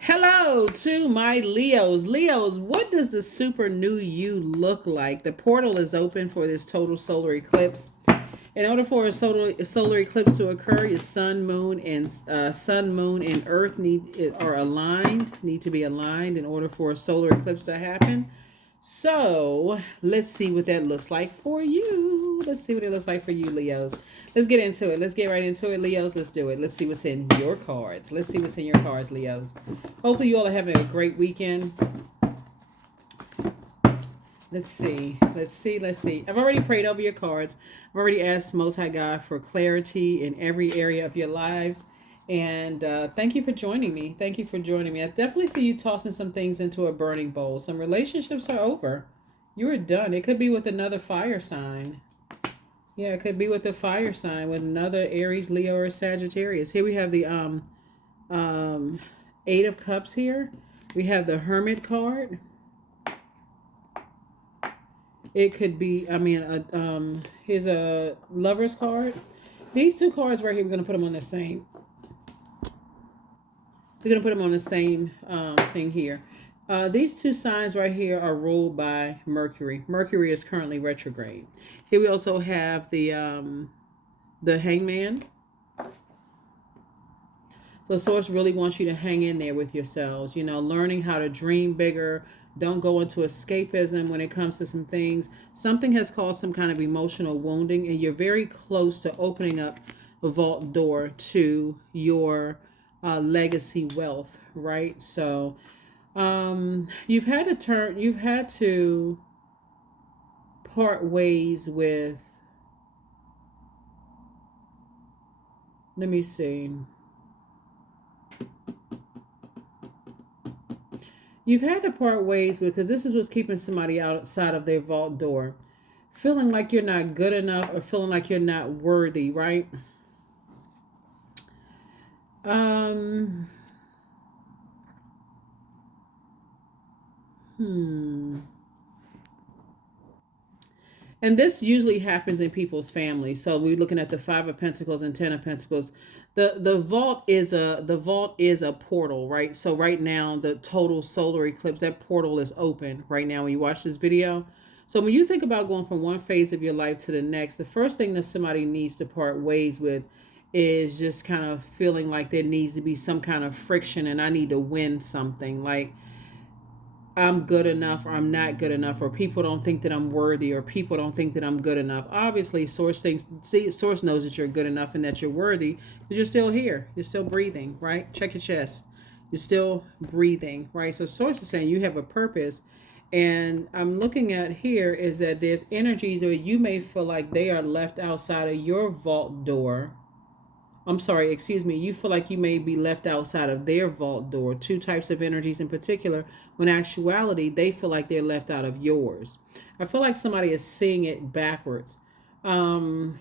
Hello to my Leos. Leos, what does the super new you look like? The portal is open for this total solar eclipse. In order for a solar eclipse to occur, your sun, moon, and Earth need to be aligned in order for a solar eclipse to happen. So let's see what that looks like for you. Let's see what it looks like for you, Leos. Let's get into it. Let's get right into it, Leos. Let's do it. Let's see what's in your cards. Let's see what's in your cards, Leos. Hopefully, you all are having a great weekend. Let's see. Let's see. Let's see. I've already prayed over your cards. I've already asked Most High God for clarity in every area of your lives. And thank you for joining me. Thank you for joining me. I definitely see you tossing some things into a burning bowl. Some relationships are over. You are done. It could be with another fire sign. Yeah, it could be with a fire sign with another Aries, Leo, or Sagittarius. Here we have the Eight of Cups here. We have the Hermit card. It could be, here's a Lover's card. These two cards right here, we're going to put them on the same. We're going to put them on the same thing here. These two signs right here are ruled by Mercury. Mercury is currently retrograde. Here we also have the Hangman. So Source really wants you to hang in there with yourselves. You know, learning how to dream bigger. Don't go into escapism when it comes to some things. Something has caused some kind of emotional wounding, and you're very close to opening up a vault door to your legacy wealth, right? So you've had to part ways with, let me see. You've had to part ways with, because this is what's keeping somebody outside of their vault door. Feeling like you're not good enough or feeling like you're not worthy, right? And this usually happens in people's families. So we're looking at the Five of Pentacles and Ten of Pentacles. The vault is a portal, right? So right now, the total solar eclipse, that portal is open right now when you watch this video. So when you think about going from one phase of your life to the next, the first thing that somebody needs to part ways with is just kind of feeling like there needs to be some kind of friction and I need to win something. Like, I'm good enough or I'm not good enough, or people don't think that I'm worthy, or people don't think that I'm good enough. Obviously, Source knows that you're good enough and that you're worthy because you're still here. You're still breathing, right? Check your chest. You're still breathing, right? So Source is saying you have a purpose. And I'm looking at here is that there's energies where you may feel like they are left outside of your vault door. I'm sorry, excuse me, you feel like you may be left outside of their vault door. Two types of energies in particular, when actuality, they feel like they're left out of yours. I feel like somebody is seeing it backwards. Like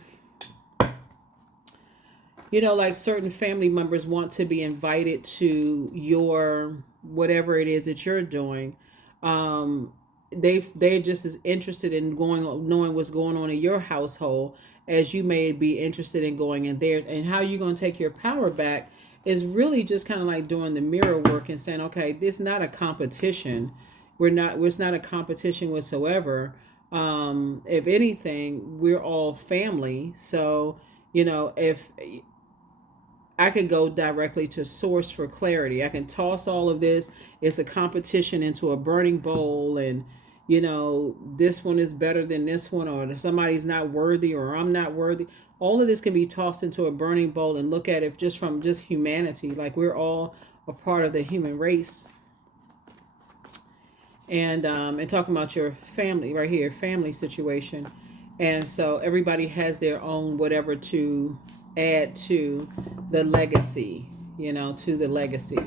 certain family members want to be invited to your, whatever it is that you're doing. They're just as interested in knowing what's going on in your household as you may be interested in going in theirs. And how you're going to take your power back is really just kind of like doing the mirror work and saying, okay, this is not a competition. It's not a competition whatsoever. If anything, we're all family. So, if I can go directly to Source for clarity, I can toss all of this. It's a competition into a burning bowl, and this one is better than this one, or somebody's not worthy, or I'm not worthy. All of this can be tossed into a burning bowl and look at it just from just humanity. Like, we're all a part of the human race. And talking about your family right here, family situation. And so everybody has their own whatever to add to the legacy, to the legacy.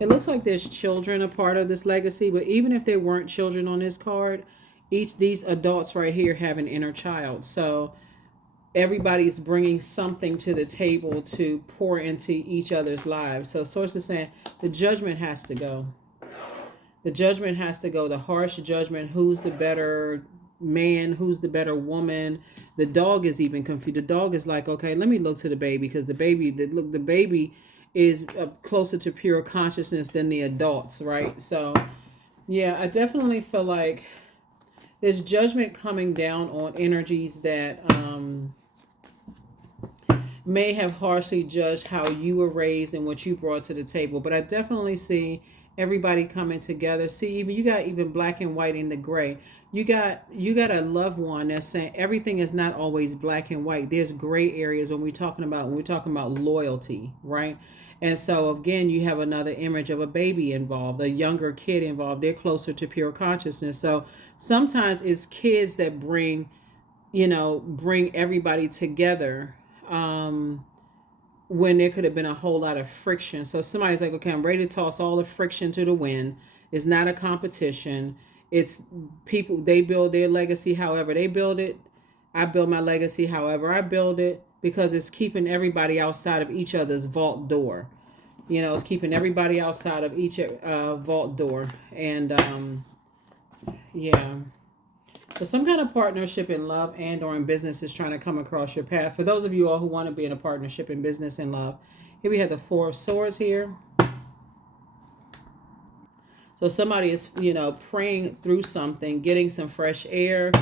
It looks like there's children a part of this legacy, but even if there weren't children on this card, these adults right here have an inner child. So everybody's bringing something to the table to pour into each other's lives. So Source is saying the judgment has to go. The judgment has to go. The harsh judgment. Who's the better man? Who's the better woman? The dog is even confused. The dog is like, okay, let me look to the baby, because the baby is closer to pure consciousness than the adults, right? So yeah, I definitely feel like there's judgment coming down on energies that may have harshly judged how you were raised and what you brought to the table. But I definitely see everybody coming together. See, even you got even black and white in the gray. You got a loved one that's saying everything is not always black and white. There's gray areas when we're talking about loyalty, right? And so again, you have another image of a baby involved, a younger kid involved. They're closer to pure consciousness. So sometimes it's kids that bring everybody together, um, when there could have been a whole lot of friction. So somebody's like, okay, I'm ready to toss all the friction to the wind. It's not a competition. It's people, they build their legacy however they build it. I build my legacy however I build it, because it's keeping everybody outside of each other's vault door. It's keeping everybody outside of each vault door. And yeah. So some kind of partnership in love and or in business is trying to come across your path. For those of you all who want to be in a partnership in business and love, here we have the Four of Swords here. So somebody is, praying through something, getting some fresh air,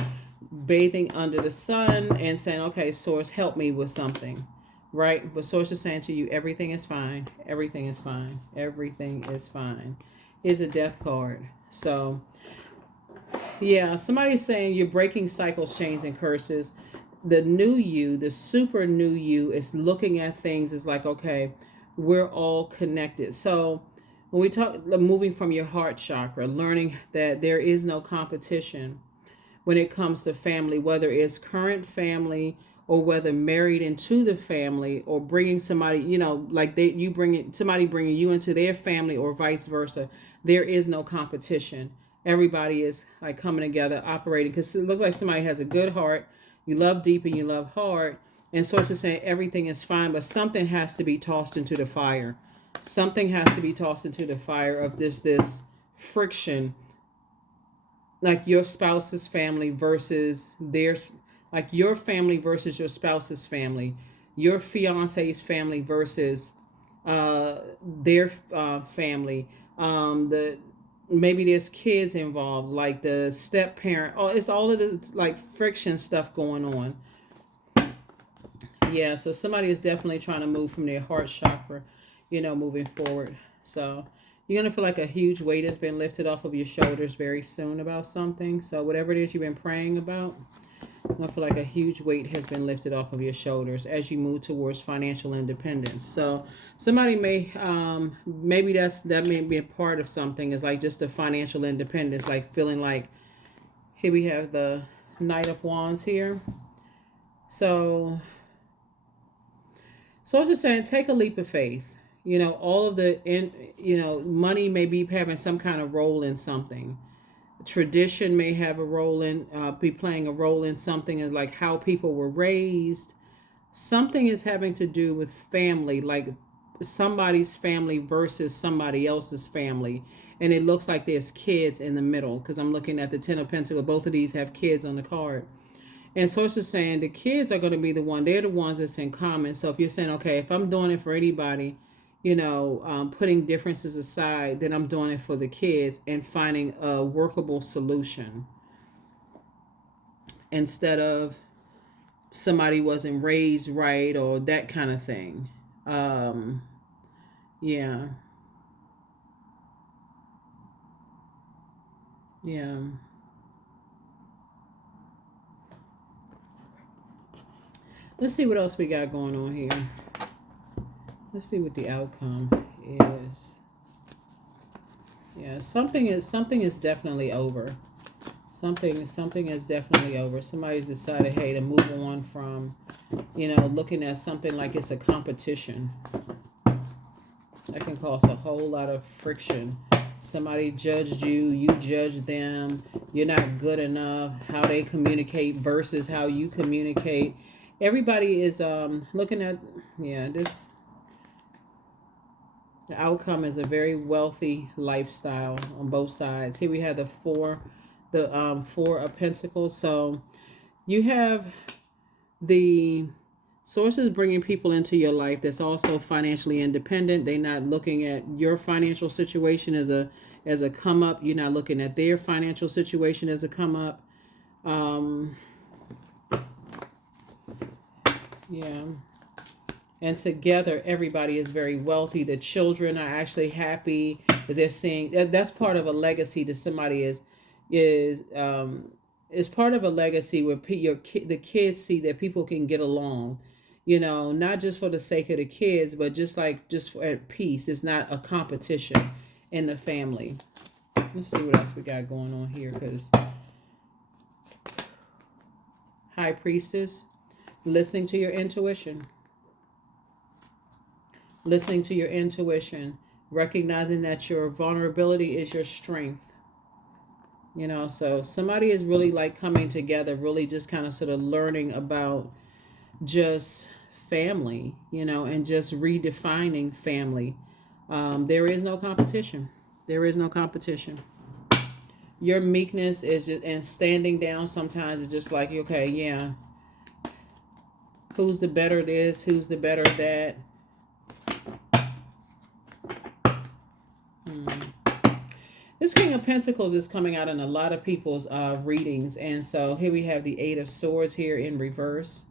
bathing under the sun, and saying, okay, Source, help me with something, right? But Source is saying to you, everything is fine. Everything is fine. Everything is fine. Is a death card. So yeah, somebody's saying you're breaking cycles, chains, and curses. The new you, the super new you, is looking at things as like, okay, we're all connected. So when we talk moving from your heart chakra, learning that there is no competition when it comes to family, whether it's current family or whether married into the family, or bringing somebody, like somebody bringing you into their family, or vice versa. There is no competition. Everybody is like coming together, operating, because it looks like somebody has a good heart. You love deep and you love hard. And so it's just saying everything is fine, but something has to be tossed into the fire. Something has to be tossed into the fire of this friction, like your spouse's family versus theirs, like your family versus your spouse's family, your fiance's family versus their family. The Maybe there's kids involved, like the step parent. Oh, it's all of this like friction stuff going on. Yeah, so somebody is definitely trying to move from their heart chakra, moving forward. So you're going to feel like a huge weight has been lifted off of your shoulders very soon about something. So whatever it is you've been praying about, you're going to feel like a huge weight has been lifted off of your shoulders as you move towards financial independence. So somebody maybe that may be a part of something, is like just a financial independence, like feeling like, here we have the Knight of Wands here. So I'm just saying, take a leap of faith. All of money may be having some kind of role in something. Tradition may have a role in, be playing a role in something, and like how people were raised. Something is having to do with family, like somebody's family versus somebody else's family. And it looks like there's kids in the middle, because I'm looking at the Ten of Pentacles. Both of these have kids on the card. And so it's just saying the kids are going to be they're the ones that's in common. So if you're saying, okay, if I'm doing it for anybody, putting differences aside, then I'm doing it for the kids and finding a workable solution, instead of somebody wasn't raised right or that kind of thing. Yeah. Yeah. Let's see what else we got going on here. Let's see what the outcome is. Yeah, something is definitely over. Something is definitely over. Somebody's decided, hey, to move on from, looking at something like it's a competition. That can cause a whole lot of friction. Somebody judged you, you judged them, you're not good enough, how they communicate versus how you communicate. Everybody is looking at, the outcome is a very wealthy lifestyle on both sides. Here we have the Four of Pentacles. So you have the Sources bringing people into your life that's also financially independent. They're not looking at your financial situation as a come up. You're not looking at their financial situation as a come up. Um, yeah. And together, everybody is very wealthy. The children are actually happy because they're seeing that's part of a legacy that somebody is part of a legacy where the kids see that people can get along, not just for the sake of the kids, but just for at peace. It's not a competition in the family. Let's see what else we got going on here. Because High Priestess, listening to your intuition. Listening to your intuition, recognizing that your vulnerability is your strength. So somebody is really like coming together, really just kind of sort of learning about just family, and just redefining family. There is no competition. There is no competition. Your meekness is just, and standing down sometimes is just like, okay, yeah, who's the better this, who's the better that. This King of Pentacles is coming out in a lot of people's readings. And so here we have the Eight of Swords here in reverse.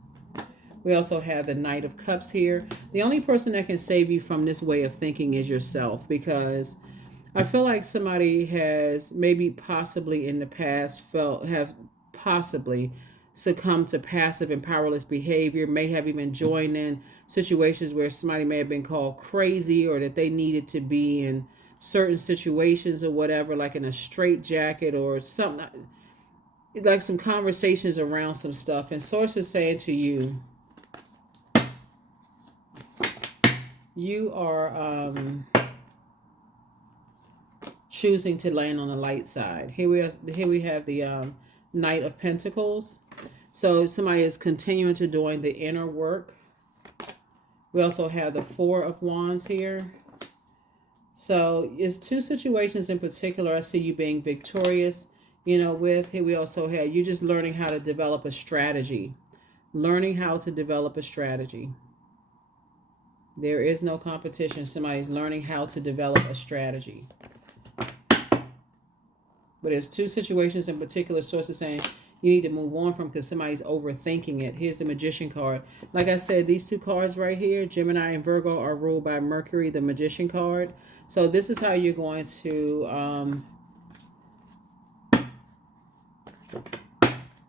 We also have the Knight of Cups here. The only person that can save you from this way of thinking is yourself, because I feel like somebody has maybe possibly in the past have possibly succumbed to passive and powerless behavior, may have even joined in situations where somebody may have been called crazy, or that they needed to be in certain situations or whatever, like in a straitjacket or something, like some conversations around some stuff. And sources saying to you, you are choosing to land on the light side. Here we have the Knight of Pentacles. So somebody is continuing to doing the inner work. We also have the Four of Wands here. So it's two situations in particular I see you being victorious, with. Here we also have you just learning how to develop a strategy. Learning how to develop a strategy. There is no competition. Somebody's learning how to develop a strategy. But there's two situations in particular, sources saying you need to move on from, because somebody's overthinking it. Here's the Magician card. Like I said, these two cards right here, Gemini and Virgo, are ruled by Mercury, the Magician card. So this is how you're going to,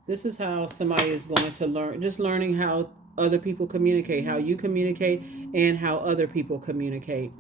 this is how somebody is going to learn, just learning how other people communicate, how you communicate, and how other people communicate.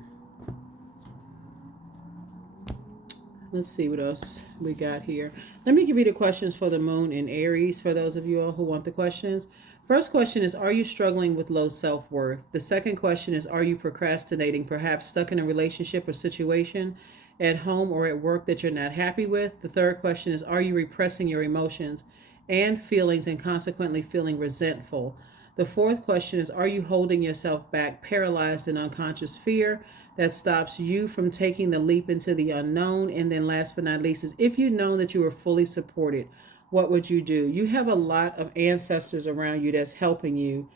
Let's see what else we got here. Let me give you the questions for the moon in Aries for those of you all who want the questions. First question is, are you struggling with low self-worth? The second question is, are you procrastinating, perhaps stuck in a relationship or situation at home or at work that you're not happy with? The third question is, are you repressing your emotions and feelings and consequently feeling resentful? The fourth question is, are you holding yourself back, paralyzed in unconscious fear that stops you from taking the leap into the unknown? And then last but not least is, if you know that you were fully supported, what would you do? You have a lot of ancestors around you that's helping you,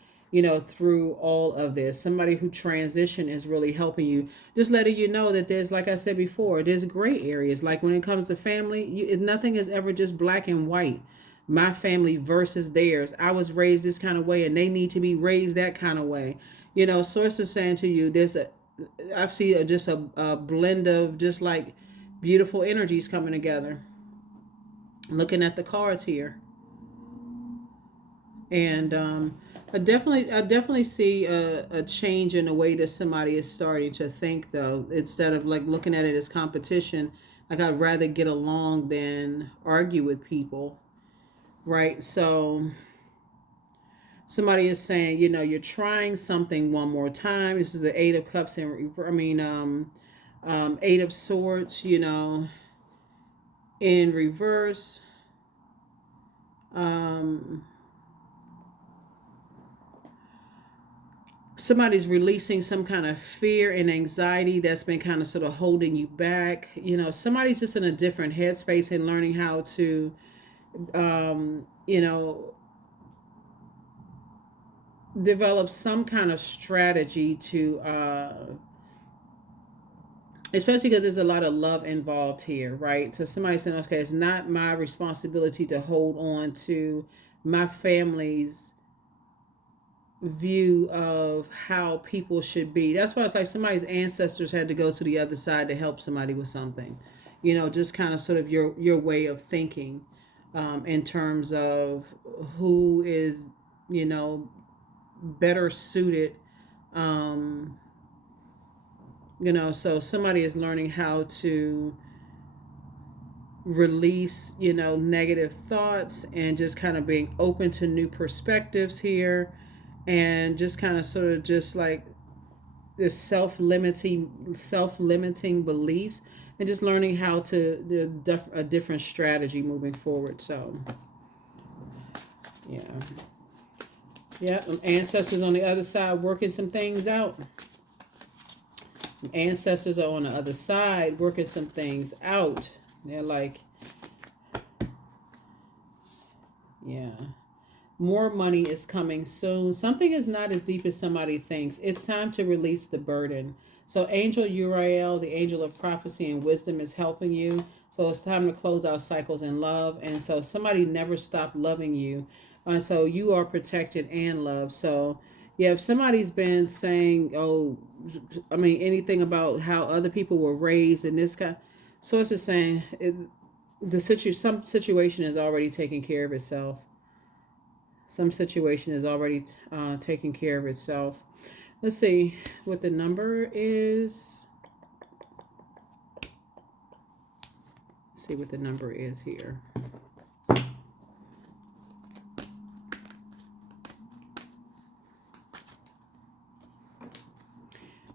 through all of this. Somebody who transitioned is really helping you. Just letting you know that there's, like I said before, there's gray areas. Like when it comes to family, nothing is ever just black and white. My family versus theirs. I was raised this kind of way and they need to be raised that kind of way. Sources saying to you, I see just a blend of just like beautiful energies coming together. Looking at the cards here. And I definitely see a change in the way that somebody is starting to think, though. Instead of like looking at it as competition, like I'd rather get along than argue with people. Right? So somebody is saying, you're trying something one more time. This is the Eight of Cups and Eight of Swords, in reverse. Somebody's releasing some kind of fear and anxiety that's been kind of sort of holding you back. Somebody's just in a different headspace and learning how to, develop some kind of strategy to especially because there's a lot of love involved here, right? So somebody saying, okay, it's not my responsibility to hold on to my family's view of how people should be. That's why it's like somebody's ancestors had to go to the other side to help somebody with something. Just kind of sort of your way of thinking, in terms of who is, you know, better suited. Um, so somebody is learning how to release, negative thoughts and just kind of being open to new perspectives here, and just kind of sort of just like this self-limiting beliefs, and just learning how to a different strategy moving forward. So yeah, yeah, ancestors on the other side working some things out. Ancestors are on the other side working some things out. They're like, yeah, more money is coming soon. Something is not as deep as somebody thinks. It's time to release the burden. So Angel Uriel, the angel of prophecy and wisdom, is helping you. So it's time to close out cycles in love. And so somebody never stopped loving you. So you are protected and loved. So yeah, if somebody's been saying, oh, I mean, anything about how other people were raised and this kind, source is saying some situation is already taking care of itself. Some situation is already taking care of itself. Let's see what the number is. Let's see what the number is here.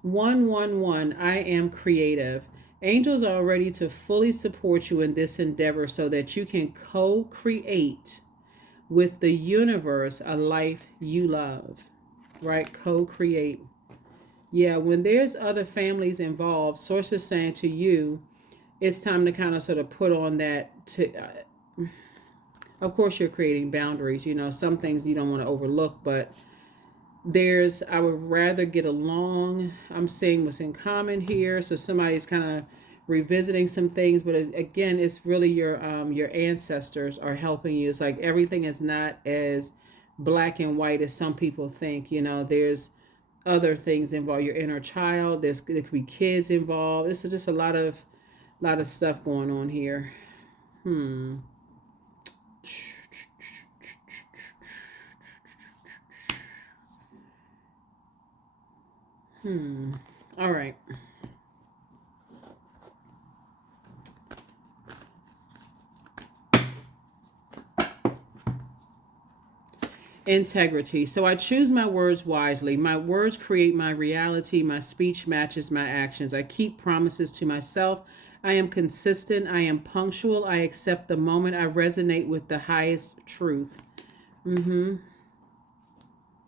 111. I am creative. Angels are ready to fully support you in this endeavor so that you can co-create with the universe a life you love. Right? Co-create. Yeah, when there's other families involved, source is saying to you, it's time to kind of sort of put on that of course you're creating boundaries. Some things you don't want to overlook, but I would rather get along. I'm seeing what's in common here. So somebody's kind of revisiting some things, but again, it's really your ancestors are helping you. It's like everything is not as black and white as some people think. There's other things involved. Your inner child. There could be kids involved. It's just a lot of stuff going on here. All right. Integrity. So I choose my words wisely. My words create my reality. My speech matches my actions. I keep promises to myself. I am consistent. I am punctual. I accept the moment. I resonate with the highest truth.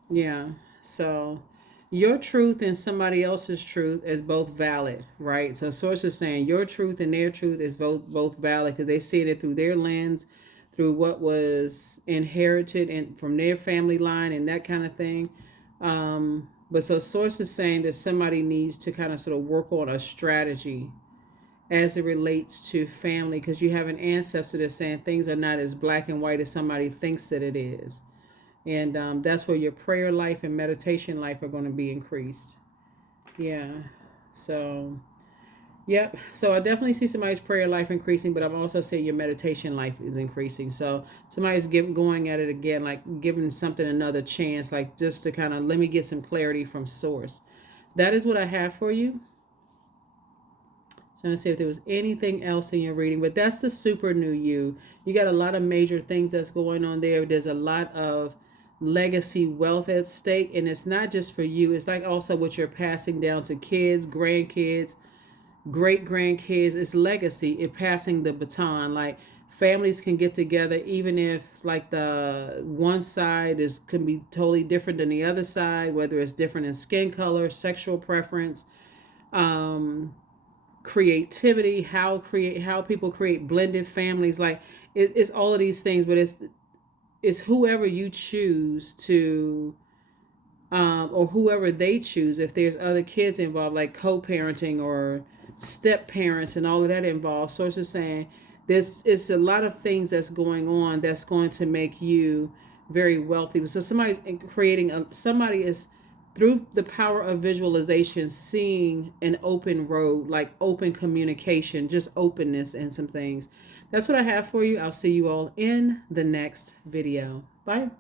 Yeah. So your truth and somebody else's truth is both valid, right? So source is saying your truth and their truth is both valid because they see it through their lens, through what was inherited and from their family line and that kind of thing. But so source is saying that somebody needs to kind of sort of work on a strategy as it relates to family, because you have an ancestor that's saying things are not as black and white as somebody thinks that it is. And that's where your prayer life and meditation life are going to be increased. Yeah. So, yep. So I definitely see somebody's prayer life increasing, but I'm also saying your meditation life is increasing. So somebody's going at it again, like giving something another chance, like just to kind of let me get some clarity from source. That is what I have for you. Trying to see if there was anything else in your reading, but that's the super new you. You got a lot of major things that's going on there. There's a lot of legacy wealth at stake, and it's not just for you. It's like also what you're passing down to kids, grandkids, great grandkids. It's legacy. It passing the baton. Like families can get together, even if like the one side can be totally different than the other side, whether it's different in skin color, sexual preference, creativity, how people create blended families. Like it's all of these things, but it's whoever you choose to or whoever they choose. If there's other kids involved, like co-parenting or step parents and all of that involved. So it's just saying this is a lot of things that's going on that's going to make you very wealthy. So somebody's creating somebody is through the power of visualization seeing an open road, like open communication, just openness and some things. That's what I have for you. I'll see you all in the next video. Bye.